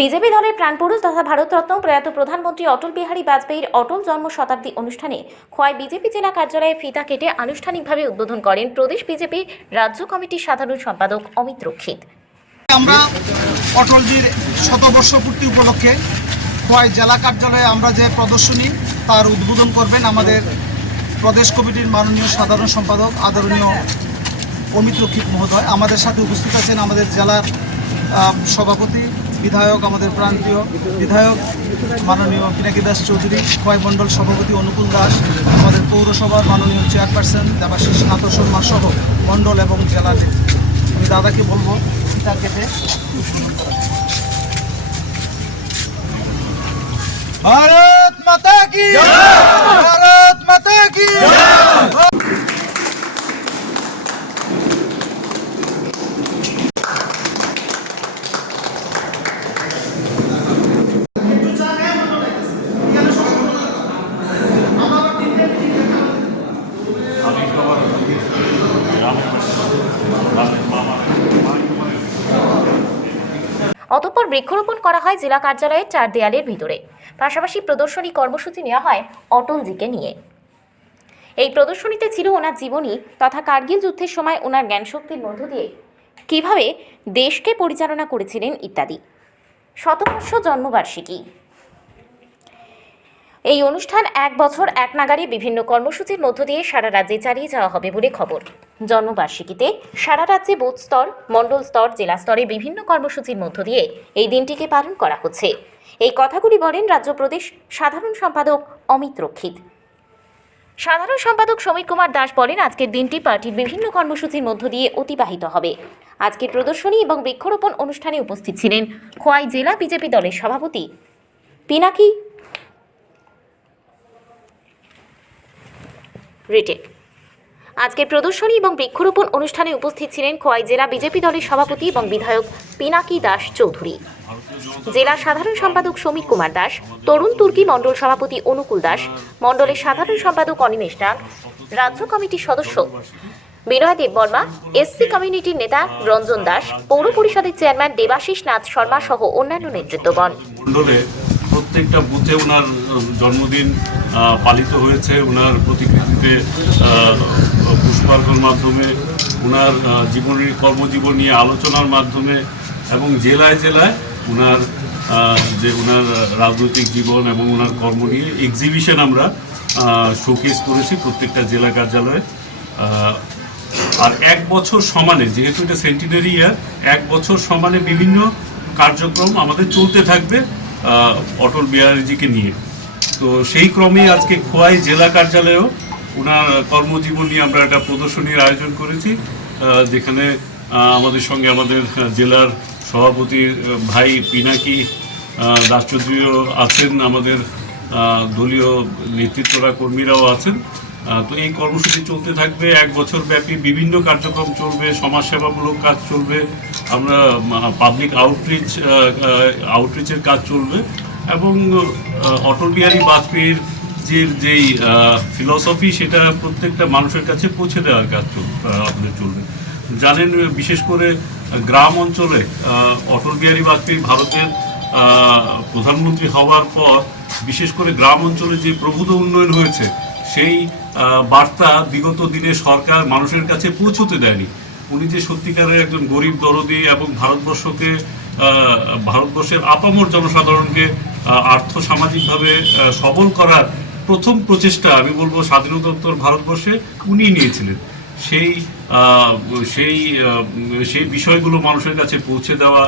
BJP দলের প্রাণপুরুষ তথা ভারতরত্ন প্রয়াত প্রধানমন্ত্রী অটল বিহারী বাজপেয়ীর অটল জন্ম শতাব্দী অনুষ্ঠানে খোয়াই বিজেপি জেলা কার্যালয়ে ফিতা কেটে আনুষ্ঠানিকভাবে উদ্বোধন করেন প্রদেশ বিজেপি রাজ্য কমিটির সাধারণ সম্পাদক অমিত রক্ষিত। আমরা অটলজির শতবর্ষ পূর্তি উপলক্ষে খোয়াই জেলা কার্যালয়ে আমরা যে প্রদর্শনী তার উদ্বোধন করবেন আমাদের প্রদেশ কমিটির মাননীয় সাধারণ সম্পাদক আদরণীয় অমিত রক্ষিত মহোদয়। আমাদের সাথে উপস্থিত আছেন আমাদের জেলার সভাপতি বিধায়ক আমাদের প্রান্তীয় বিধায়ক মাননীয় পিনাকি দাস চৌধুরী মণ্ডল সভাপতি অনুকূল দাস আমাদের পৌরসভার মাননীয় চেয়ারপারসন দেবাশিস নাথ শর্মা সহ মণ্ডল এবং নেতৃত্ব। আমি দাদাকে বলব ভারত মাতা কি? ভারত মাতা কি আমি সবার গ্রামের গ্রামের মামা অতঃপর বৃক্ষরোপণ করা হয় জেলা কার্যালয়ের চার দেয়ালের ভিতরে। পাশাপাশি প্রদর্শনী কর্মসূচি নেওয়া হয় অটলজিকে নিয়ে। এই প্রদর্শনীতে ছিল ওনার জীবনী তথা কার্গিল যুদ্ধের সময় ওনার জ্ঞানশক্তির মধ্য দিয়ে কীভাবে দেশকে পরিচালনা করেছিলেন ইত্যাদি। শতবর্ষ জন্মবার্ষিকী। এই অনুষ্ঠান এক বছর এক নাগারে বিভিন্ন কর্মসূচির মধ্য দিয়ে সারা রাজ্যে চালিয়ে যাওয়া হবে বলে খবর। জন্মবার্ষিকীতে সারা রাজ্যে বুথ স্তর, মণ্ডল স্তর, জেলা স্তরে বিভিন্ন কর্মসূচির মধ্য দিয়ে এই দিনটিকে পালন করা হচ্ছে। এই কথাগুলি বলেন রাজ্য প্রদেশ সাধারণ সম্পাদক অমিত রক্ষিত। সাধারণ সম্পাদক সমীর কুমার দাস বলেন, আজকের দিনটি পার্টির বিভিন্ন কর্মসূচির মধ্য দিয়ে অতিবাহিত হবে। আজকের প্রদর্শনী এবং বৃক্ষরোপণ অনুষ্ঠানে উপস্থিত ছিলেন খোয়াই জেলা বিজেপি দলের সভাপতি পিনাকি রিটেক আজকের প্রদর্শনী এবং বৃক্ষরোপণ অনুষ্ঠানে উপস্থিত ছিলেন খোয়াই জেলা বিজেপি দলের সভাপতি এবং বিধায়ক পিনাকি দাস চৌধুরী। জেলা সাধারণ সম্পাদক সমীর কুমার দাস, তরুণ তুর্কি মণ্ডল সভাপতি অনুকূল দাস, মণ্ডলের সাধারণ সম্পাদক অনিমেষ ডাক, রাজ্য কমিটির সদস্য বিনয় দেববর্মা এসসি কমিউনিটির নেতা রঞ্জন দাস, পৌর পরিষদের চেয়ারম্যান দেবাশিস নাথ শর্মা সহ অন্যান্য নেতৃত্বগণ। প্রত্যেকটা বুথে ওনার জন্মদিন পালিত হয়েছে। ওনার প্রতিকৃতিতে পুষ্পার্ঘর মাধ্যমে ওনার জীবনী, কর্মজীবন নিয়ে আলোচনার মাধ্যমে এবং জেলায় জেলায় ওনার যে ওনার রাজনৈতিক জীবন এবং ওনার কর্ম নিয়ে এক্সিবিশন আমরা শোকেস করেছি প্রত্যেকটা জেলা কার্যালয়ে। আর এক বছর সমানে, যেহেতু এটা সেন্টিনারি ইয়ার এক বছর সমানে বিভিন্ন কার্যক্রম আমাদের চলতে থাকবে। অটল বিহারীজিকে নিয়ে। তো সেই ক্রমে আজকে খোয়াই জেলা কার্যালয়েও ওনার কর্মজীবন নিয়ে আমরা একটা প্রদর্শনীর আয়োজন করেছি যেখানে আমাদের সঙ্গে আমাদের জেলার সভাপতি ভাই পিনাকি আহ, আছেন আমাদের দলীয় নেতৃত্বরা কর্মীরাও আছেন। তো এই কর্মসূচি চলতে থাকবে, এক বছর ব্যাপী বিভিন্ন কার্যক্রম চলবে, সমাজসেবামূলক কাজ চলবে, আমরা পাবলিক আউটরিচ আউটরিচের কাজ চলবে, এবং অটল বিহারী বাজপেয়ীর যে, যেই ফিলসফি সেটা প্রত্যেকটা মানুষের কাছে পৌঁছে দেওয়ার কাজ আপনাদের চলবে। জানেন, বিশেষ করে গ্রাম অঞ্চলে অটল বিহারী বাজপেয়ী ভারতের প্রধানমন্ত্রী হওয়ার পর, বিশেষ করে গ্রাম অঞ্চলে যে প্রভূত উন্নয়ন হয়েছে, সেই বার্তা বিগত দিনে সরকার মানুষের কাছে পৌঁছতে দেয়নি। উনি যে সত্যিকারের একজন গরিব দরদি এবং ভারতবর্ষকে ভারতবর্ষের আপামর জনসাধারণকে আর্থ সামাজিকভাবে সবল করার প্রথম প্রচেষ্টা আমি বলব স্বাধীনতোত্তর ভারতবর্ষে উনি নিয়েছিলেন। সেই সেই সেই বিষয়গুলো মানুষের কাছে পৌঁছে দেওয়া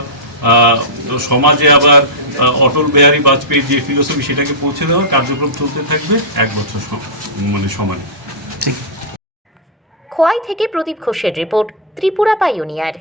সমাজে আবার অটল বিহারী বাজপেয়ীর যে ফিলোসফি সেটাকে পৌঁছে দেওয়ার কার্যক্রম চলতে থাকবে এক বছর মানে সময় খোয়াই থেকে প্রদীপ ঘোষের রিপোর্ট ত্রিপুরা পাইওনিয়ার।